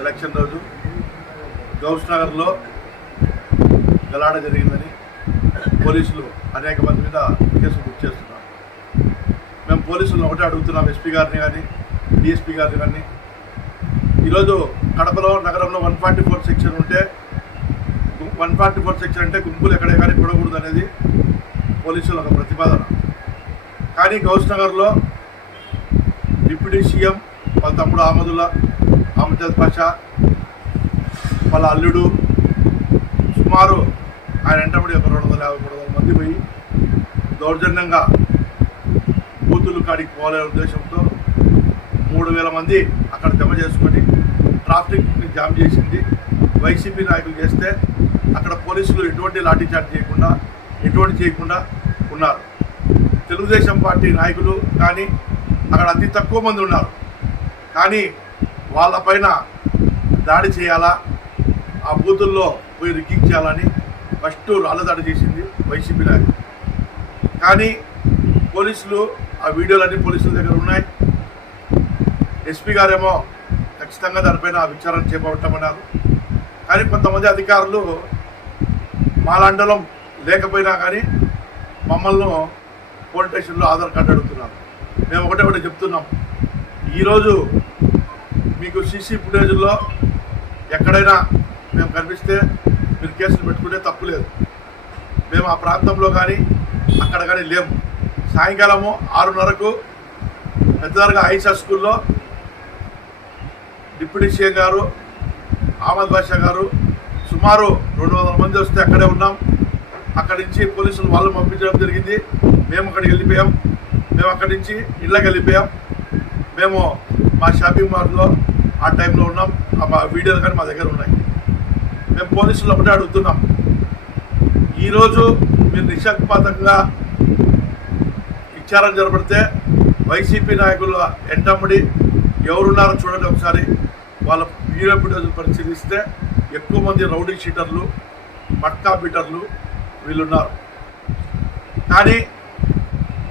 Election రోజు గౌస్ నగర్లో గలాడ జరిగిందని పోలీసులు అనేక మంది మీద కేసులు బుక్ చేస్తున్నారు. మేము పోలీసులను ఒకటే అడుగుతున్నాం ఎస్పీ గారిని కానీ డిఎస్పీ గారిని కానీ. ఈరోజు కడపలో నగరంలో వన్ ఫార్టీ ఫోర్ సెక్షన్ ఉంటే వన్ ఫార్టీ ఫోర్ సెక్షన్ అంటే గుంపులు ఎక్కడే కానీ కూడకూడదు అనేది పోలీసుల ఒక ప్రతిపాదన. కానీ గౌస్ నగర్లో డిప్యూటీ సీఎం వాళ్ళ తమ్ముడు ఆమదుల్లా అహ్మద్ పాషా వాళ్ళ అల్లుడు సుమారు ఆయన వెంటబడి ఒక రెండు వందల యాభై మూడు వందల మంది పోయి దౌర్జన్యంగా బూతులు కాడికి పోలే ఉద్దేశంతో మూడు వేల మంది అక్కడ జమ చేసుకొని ట్రాఫిక్ని జామ్ చేసింది. వైసీపీ నాయకులు చేస్తే అక్కడ పోలీసులు ఎటువంటి లాఠీచార్జ్ చేయకుండా ఎటువంటి చేయకుండా ఉన్నారు. తెలుగుదేశం పార్టీ నాయకులు కానీ అక్కడ అతి తక్కువ మంది ఉన్నారు. కానీ వాళ్ళపైన దాడి చేయాలా? ఆ బూతుల్లో పోయి రిగ్గించాలని చేయాలని ఫస్ట్ రాళ్ళదాడి చేసింది వైసీపీ నాయకులు. కానీ పోలీసులు ఆ వీడియోలన్నీ పోలీసుల దగ్గర ఉన్నాయి. ఎస్పీ గారేమో ఖచ్చితంగా దానిపైన విచారణ చేపట్టమన్నారు. కానీ కొంతమంది అధికారులు మాలాండలం లేకపోయినా కానీ మమ్మల్ని పోలీస్ స్టేషన్లో ఆధార్ కార్డు అడుగుతున్నారు. మేము ఒకటే ఒకటి చెప్తున్నాం. ఈరోజు మీకు సీసీ ఫుటేజ్లో ఎక్కడైనా మేము కనిపిస్తే మీరు కేసులు పెట్టుకుంటే తప్పు లేదు. మేము ఆ ప్రాంతంలో కానీ అక్కడ కానీ లేము. సాయంకాలము ఆరున్నరకు పెద్దవారుగా ఐసా స్కూల్లో డిప్యూటీ సీఎం గారు అహ్మద్ బాషా గారు సుమారు రెండు వందల మంది వస్తే అక్కడే ఉన్నాం. అక్కడి నుంచి పోలీసులు వాళ్ళు పంపించడం జరిగింది. మేము అక్కడికి వెళ్ళిపోయాం. మేము అక్కడి నుంచి ఇళ్ళకి వెళ్ళిపోయాం. మేము మా షాపింగ్ మాల్లో ఆ టైంలో ఉన్నాం. ఆ మా వీడియోలు కానీ మా దగ్గర ఉన్నాయి. మేము పోలీసులు ఒకటే అడుగుతున్నాం. ఈరోజు మీరు నిష్పక్షపాతంగా విచారణ జరపడితే వైసీపీ నాయకులు ఎంటమ్మడి ఎవరున్నారో చూడండి ఒకసారి. వాళ్ళ వీడియో వీడియోలు పరిశీలిస్తే ఎక్కువ మంది రౌడీ షీటర్లు పట్కా బీటర్లు వీళ్ళున్నారు. కానీ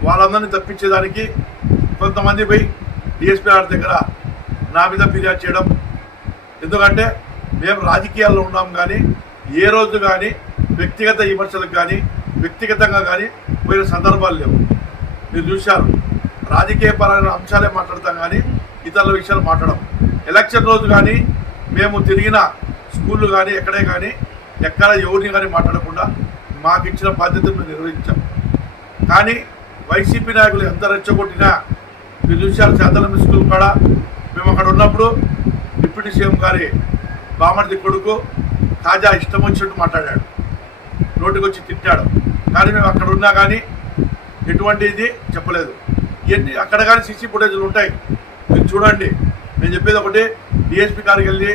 వాళ్ళందరినీ తప్పించేదానికి కొంతమంది పోయి డిఎస్పీ గారి దగ్గర నా మీద ఫిర్యాదు చేయడం. ఎందుకంటే మేము రాజకీయాల్లో ఉన్నాం కానీ ఏ రోజు కానీ వ్యక్తిగత విమర్శలకు కానీ వ్యక్తిగతంగా కానీ పోయిన సందర్భాలు లేవు. మీరు చూశారు రాజకీయ పరమైన అంశాలే మాట్లాడతాం కానీ ఇతరుల విషయాలు మాట్లాడడం ఎలక్షన్ రోజు కానీ మేము తిరిగిన స్కూళ్ళు కానీ ఎక్కడే కానీ ఎక్కడ ఎవరిని కానీ మాట్లాడకుండా మాకు ఇచ్చిన బాధ్యతను మేము నిర్వహించాం. కానీ వైసీపీ నాయకులు ఎంత రెచ్చగొట్టినా మీరు చూశారు శాంతలం స్కూల్ కూడా మేము అక్కడ ఉన్నప్పుడు డిప్యూటీ సీఎం గారి బామర్ది కొడుకు తాజా ఇష్టం వచ్చినట్టు మాట్లాడాడు. నోటికి వచ్చి తిట్టాడు. కానీ మేము అక్కడ ఉన్నా కానీ ఎటువంటి ఇది చెప్పలేదు. ఇవన్నీ అక్కడ కానీ సీసీ ఫుటేజ్లు ఉంటాయి. మీరు చూడండి. నేను చెప్పేది ఒకటి డిఎస్పీ గారికి వెళ్ళి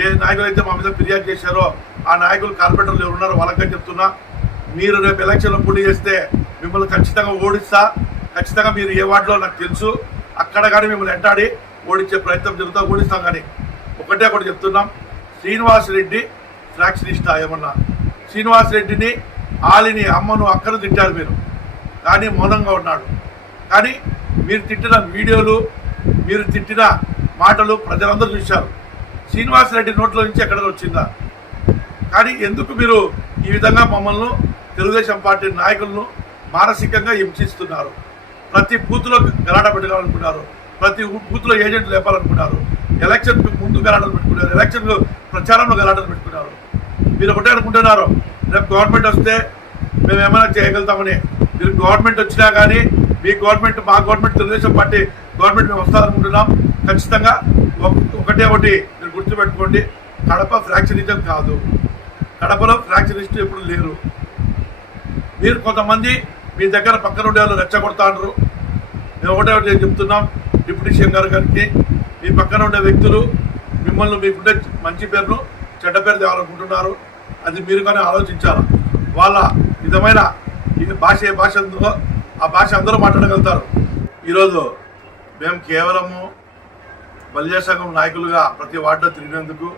ఏ నాయకులు అయితే మా మీద ఫిర్యాదు చేశారో ఆ నాయకులు కార్పొరేటర్లు ఎవరు ఉన్నారో వాళ్ళకని చెప్తున్నా. మీరు రేపు ఎలక్షన్లో పోటీ చేస్తే మిమ్మల్ని ఖచ్చితంగా ఓడిస్తా. ఖచ్చితంగా మీరు ఏ వార్డులో నాకు తెలుసు. అక్కడ కానీ మిమ్మల్ని వెంటాడి ఓడించే ప్రయత్నం జరుగుతా ఓడిస్తాం కానీ ఒకటే ఒకటి చెప్తున్నాం. శ్రీనివాస్ రెడ్డి ఫ్రాక్షనిస్ట్ ఏమన్నా? శ్రీనివాస్ రెడ్డిని ఆలిని అమ్మను అక్కను తిట్టారు మీరు. కానీ మౌనంగా ఉన్నాడు. కానీ మీరు తిట్టిన వీడియోలు మీరు తిట్టిన మాటలు ప్రజలందరూ చూశారు. శ్రీనివాస్ రెడ్డి నోట్లో నుంచి ఎక్కడ వచ్చిందా? కానీ ఎందుకు మీరు ఈ విధంగా మమ్మల్ని తెలుగుదేశం పార్టీ నాయకులను మానసికంగా హింసిస్తున్నారు? ప్రతి బూత్లో గలాట పెట్టుకోవాలనుకున్నారు. ప్రతి బూత్లో ఏజెంట్ లేపాలనుకున్నారు. ఎలక్షన్ ముందు గలాటలు పెట్టుకున్నారు. ఎలక్షన్ ప్రచారంలో గలాటలు పెట్టుకున్నారు. మీరు ఒకటే అనుకుంటున్నారు రేపు గవర్నమెంట్ వస్తే మేము ఏమైనా చేయగలుగుతామని. మీరు గవర్నమెంట్ వచ్చినా కానీ మీ గవర్నమెంట్ మా గవర్నమెంట్ తెలుగుదేశం పార్టీ గవర్నమెంట్ మేము వస్తామనుకుంటున్నాం ఖచ్చితంగా ఒక- ఒకటే ఒకటి మీరు గుర్తుపెట్టుకోండి. కడప ఫ్రాక్చరిజం కాదు. కడపలో ఫ్రాక్చరిస్ట్ ఎప్పుడు లేరు. మీరు కొంతమంది మీ దగ్గర పక్కన ఉండే వాళ్ళు రెచ్చగొడతాండ్రు. మేము ఒకటే ఒకటి చెప్తున్నాం. డిప్యూటీ సీఎం గారు గారికి మీ పక్కన ఉండే వ్యక్తులు మిమ్మల్ని మీకుండే మంచి పేరును చెడ్డ పేరు తేవాలనుకుంటున్నారు. అది మీరు కానీ ఆలోచించాలి? వాళ్ళ విధమైన భాష ఏ భాష ఉందో ఆ భాష అందరూ మాట్లాడగలుగుతారు. ఈరోజు మేము కేవలము బలిజా సంఘం నాయకులుగా ప్రతి వార్డులో తిరిగినందుకు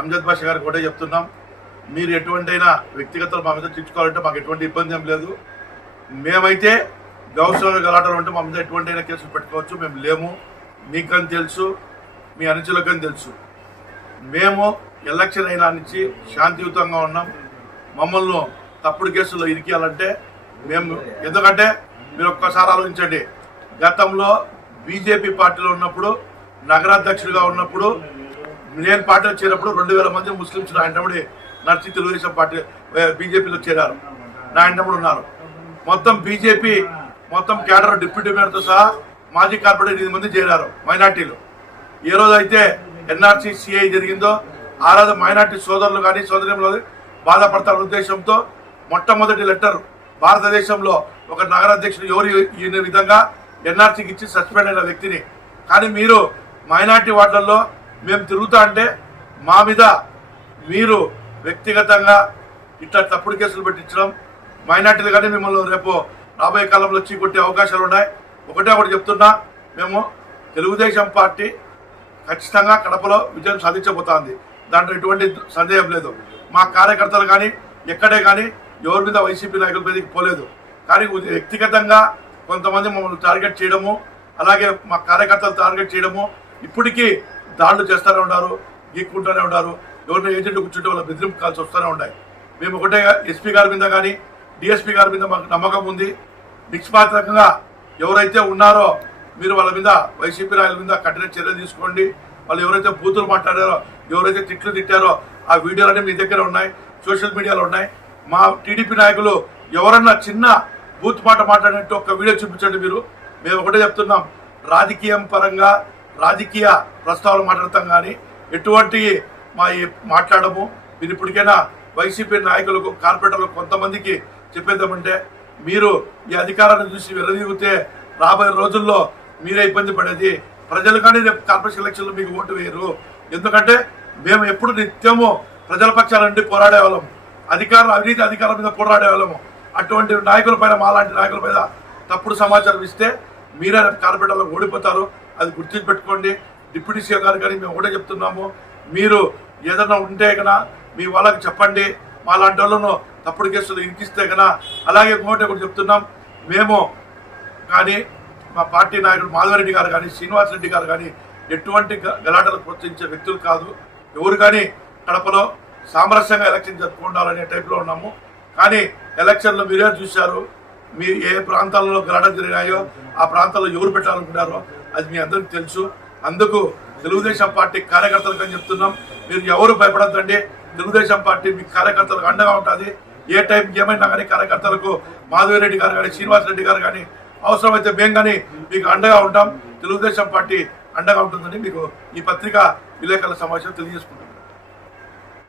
అంజద్ భాష గారికి కూడా చెప్తున్నాం. మీరు ఎటువంటైనా వ్యక్తిగత మా మీద తెచ్చుకోవాలంటే మాకు ఎటువంటి ఇబ్బంది ఏం లేదు. మేమైతే వ్యవసాయ గలాటలు ఉంటే మా మీద ఎటువంటి అయినా కేసులు పెట్టుకోవచ్చు. మేము లేము. మీకని తెలుసు. మీ అనుచరులకని తెలుసు. మేము ఎలక్షన్ అయినా నుంచి శాంతియుతంగా ఉన్నాం. మమ్మల్ని తప్పుడు కేసుల్లో ఇరికేయాలంటే మేము ఎందుకంటే మీరు ఒక్కసారి ఆలోచించండి. గతంలో బీజేపీ పార్టీలో ఉన్నప్పుడు నగరాధ్యక్షుడిగా ఉన్నప్పుడు నేను పార్టీలో చేరినప్పుడు రెండు వేల మంది ముస్లింస్ నా ఇంటముడి నర్సి తెలుగుదేశం పార్టీ బీజేపీలో చేరారు. నా ఇంటముడు ఉన్నారు. మొత్తం బీజేపీ మొత్తం కేడర్ డిప్యూటీ మేయర్తో సహా మాజీ కార్పొరేటర్ ఎనిమిది మంది చేరారు మైనార్టీలు. ఏ రోజు అయితే ఎన్ఆర్సీ సిఐ జరిగిందో ఆ రోజు మైనార్టీ సోదరులు కానీ సోదరులు బాధపడతారు ఉద్దేశంతో మొట్టమొదటి లెటర్ భారతదేశంలో ఒక నగరాధ్యక్షుడు ఎవరు ఈ విధంగా ఎన్ఆర్సీకి ఇచ్చి సస్పెండ్ అయిన వ్యక్తిని. కానీ మీరు మైనార్టీ వార్డులలో మేము తిరుగుతా అంటే మా మీద మీరు వ్యక్తిగతంగా ఇట్లా తప్పుడు కేసులు పెట్టించడం మైనార్టీలు కానీ మిమ్మల్ని రేపు రాబోయే కాలంలో చీకొట్టే అవకాశాలు ఉన్నాయి. ఒకటే ఒకటి చెప్తున్నా మేము తెలుగుదేశం పార్టీ ఖచ్చితంగా కడపలో విజయం సాధించబోతోంది. దాంట్లో ఎటువంటి సందేహం లేదు. మా కార్యకర్తలు కానీ ఎక్కడే కానీ ఎవరి మీద వైసీపీ నాయకుల మీదకి పోలేదు. కానీ వ్యక్తిగతంగా కొంతమంది మమ్మల్ని టార్గెట్ చేయడము అలాగే మా కార్యకర్తలు టార్గెట్ చేయడము ఇప్పటికీ దాడులు చేస్తూనే ఉన్నారు గీక్కుంటూనే ఉన్నారు. ఎవరిని ఏజెంట్ కూర్చుంటే వాళ్ళ బెదిరింపు కాల్సి వస్తూనే ఉన్నాయి. మేము ఒకటే ఎస్పీ గారి మీద కానీ డిఎస్పీ గారి మీద మాకు నమ్మకం ఉంది. నిష్పాత్రకంగా ఎవరైతే ఉన్నారో మీరు వాళ్ళ మీద వైసీపీ నాయకుల మీద కఠిన చర్యలు తీసుకోండి. వాళ్ళు ఎవరైతే బూతులు మాట్లాడారో ఎవరైతే తిట్లు తిట్టారో ఆ వీడియోలన్నీ మీ దగ్గర ఉన్నాయి సోషల్ మీడియాలో ఉన్నాయి. మా టీడీపీ నాయకులు ఎవరన్నా చిన్న బూత్ మాట మాట్లాడినట్టు ఒక వీడియో చూపించండి మీరు. మేము ఒకటే చెప్తున్నాం రాజకీయం పరంగా రాజకీయ ప్రస్తావనలు మాట్లాడతాం కానీ ఎటువంటి మా మాట్లాడము. మీరు ఇప్పటికైనా వైసీపీ నాయకులకు కార్పొరేటర్లకు కొంతమందికి చెప్పేద్దామంటే మీరు ఈ అధికారాన్ని చూసి వెళ్ళదీగితే రాబోయే రోజుల్లో మీరే ఇబ్బంది పడేది. ప్రజలు కానీ రేపు కార్పొరేషన్ ఎలక్షన్లో మీకు ఓటు వేయరు. ఎందుకంటే మేము ఎప్పుడు నిత్యము ప్రజల పక్షాల నుండి పోరాడే వాళ్ళం. అధికారులు అవినీతి అధికారం మీద పోరాడేవాళ్ళము అటువంటి నాయకుల పైన మాలాంటి నాయకుల పైన తప్పుడు సమాచారం ఇస్తే మీరే రేపు కార్పొరేటర్లో ఓడిపోతారు. అది గుర్తించి పెట్టుకోండి డిప్యూటీ సీఎం గారు కానీ మేము ఒకటే చెప్తున్నాము. మీరు ఏదైనా ఉంటే కన్నా మీ వాళ్ళకి చెప్పండి. మాలాంటి వాళ్ళను తప్పుడు కేసులు ఇరికిస్తే కదా. అలాగే ఇంకోటి ఒకటి చెప్తున్నాం. మేము కానీ మా పార్టీ నాయకుడు మాధవరెడ్డి గారు కానీ శ్రీనివాస్ రెడ్డి గారు కానీ ఎటువంటి గ- గలాటలు ప్రోత్సహించే వ్యక్తులు కాదు. ఎవరు కానీ కడపలో సామరస్యంగా ఎలక్షన్ జరుపుకుండాలనే టైప్లో ఉన్నాము. కానీ ఎలక్షన్లో మీరే చూశారు. మీ ఏ ప్రాంతాలలో గలాటలు జరిగినాయో ఆ ప్రాంతాల్లో ఎవరు పెట్టాలనుకున్నారో అది మీ అందరికీ తెలుసు. అందుకు తెలుగుదేశం పార్టీ కార్యకర్తలకు అని చెప్తున్నాం. మీరు ఎవరు భయపడద్దండి. తెలుగుదేశం పార్టీ మీ కార్యకర్తలకు అండగా ఉంటుంది. ఏ టైం ఏమైనా కానీ కార్యకర్తలకు మాధవి రెడ్డి గారు కానీ శ్రీనివాస్ రెడ్డి గారు కానీ అవసరమైతే మేము కానీ మీకు అండగా ఉంటాం. తెలుగుదేశం పార్టీ అండగా ఉంటుందని మీకు ఈ పత్రిక విలేకరుల సమావేశం తెలియజేసుకుంటాం